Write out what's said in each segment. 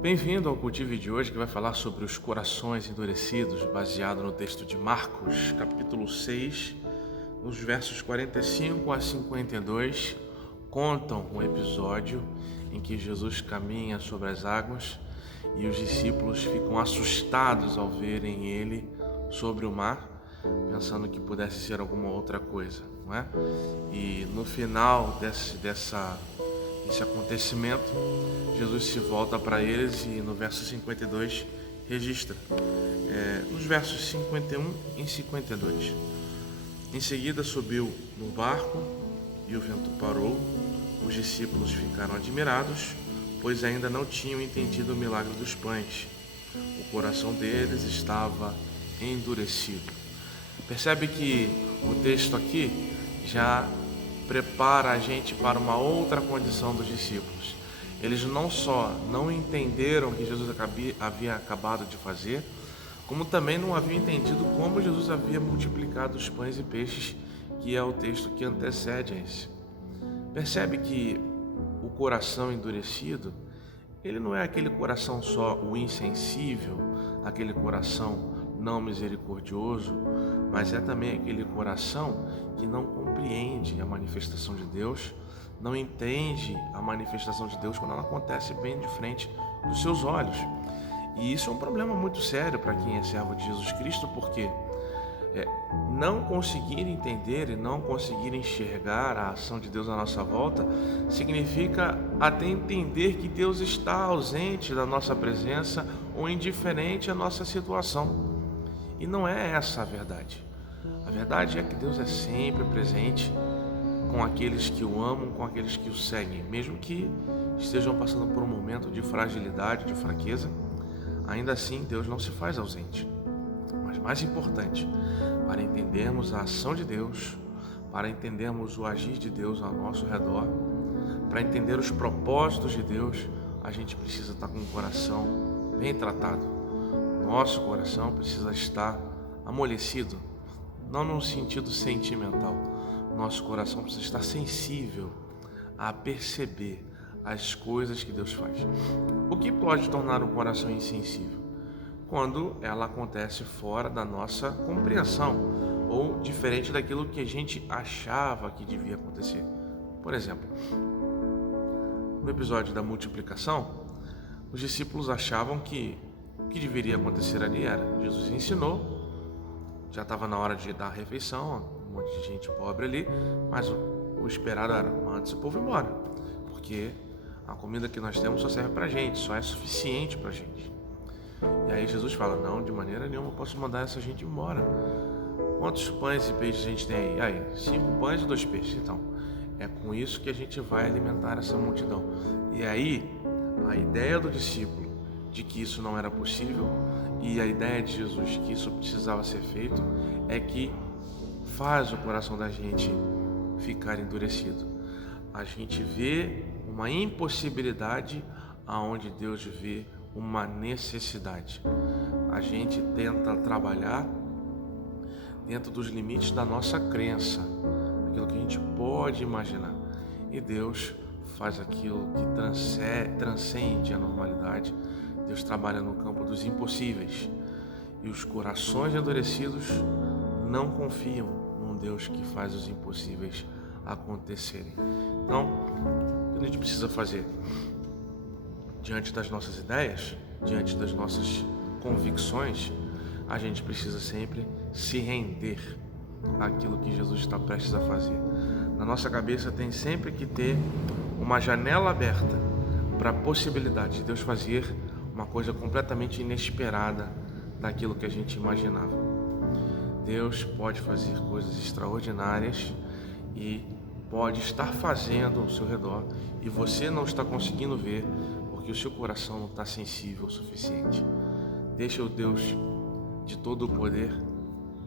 Bem-vindo ao Cultivo de hoje, que vai falar sobre os corações endurecidos, baseado no texto de Marcos, capítulo 6, nos versos 45 a 52, contam um episódio em que Jesus caminha sobre as águas e os discípulos ficam assustados ao verem ele sobre o mar, pensando que pudesse ser alguma outra coisa, não é? E no final desse acontecimento, Jesus se volta para eles e no verso 52 registra, nos versos 51 e 52. Em seguida subiu no barco e o vento parou. Os discípulos ficaram admirados, pois ainda não tinham entendido o milagre dos pães. O coração deles estava endurecido. Percebe que o texto aqui já prepara a gente para uma outra condição dos discípulos. Eles não só não entenderam o que Jesus havia acabado de fazer, como também não haviam entendido como Jesus havia multiplicado os pães e peixes, que é o texto que antecede a esse. Percebe que o coração endurecido, ele não é aquele coração só o insensível, aquele coração não misericordioso, mas é também aquele coração que não compreende a manifestação de Deus, não entende a manifestação de Deus quando ela acontece bem de frente dos seus olhos. E isso é um problema muito sério para quem é servo de Jesus Cristo, porque não conseguir entender e não conseguir enxergar a ação de Deus à nossa volta significa até entender que Deus está ausente da nossa presença ou indiferente à nossa situação. E não é essa a verdade. A verdade é que Deus é sempre presente com aqueles que o amam, com aqueles que o seguem, mesmo que estejam passando por um momento de fragilidade, de fraqueza. Ainda assim, Deus não se faz ausente. Mas mais importante, para entendermos a ação de Deus, para entendermos o agir de Deus ao nosso redor, para entender os propósitos de Deus, a gente precisa estar com o coração bem tratado. Nosso coração precisa estar amolecido, não num sentido sentimental. Nosso coração precisa estar sensível a perceber as coisas que Deus faz. O que pode tornar um coração insensível? Quando ela acontece fora da nossa compreensão ou diferente daquilo que a gente achava que devia acontecer. Por exemplo, no episódio da multiplicação, os discípulos achavam que o que deveria acontecer ali era: Jesus ensinou, já estava na hora de dar a refeição, um monte de gente pobre ali, mas o esperado era: manda esse povo embora, porque a comida que nós temos só serve para a gente, só é suficiente para a gente. E aí Jesus fala: não, de maneira nenhuma eu posso mandar essa gente embora. Quantos pães e peixes a gente tem aí? 5 pães e 2 peixes. Então, é com isso que a gente vai alimentar essa multidão. E aí, a ideia do discípulo de que isso não era possível e a ideia de Jesus que isso precisava ser feito é que faz o coração da gente ficar endurecido. A gente vê uma impossibilidade aonde Deus vê uma necessidade. A gente tenta trabalhar dentro dos limites da nossa crença, aquilo que a gente pode imaginar, e Deus faz aquilo que transcende a normalidade. Deus trabalha no campo dos impossíveis, e os corações endurecidos não confiam num Deus que faz os impossíveis acontecerem. Então, o que a gente precisa fazer? Diante das nossas ideias, diante das nossas convicções, a gente precisa sempre se render àquilo que Jesus está prestes a fazer. Na nossa cabeça tem sempre que ter uma janela aberta para a possibilidade de Deus fazer uma coisa completamente inesperada daquilo que a gente imaginava. Deus pode fazer coisas extraordinárias e pode estar fazendo ao seu redor e você não está conseguindo ver porque o seu coração não está sensível o suficiente. Deixa o Deus de todo o poder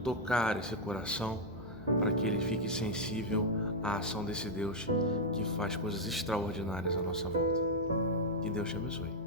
tocar esse coração para que ele fique sensível à ação desse Deus que faz coisas extraordinárias à nossa volta. Que Deus te abençoe.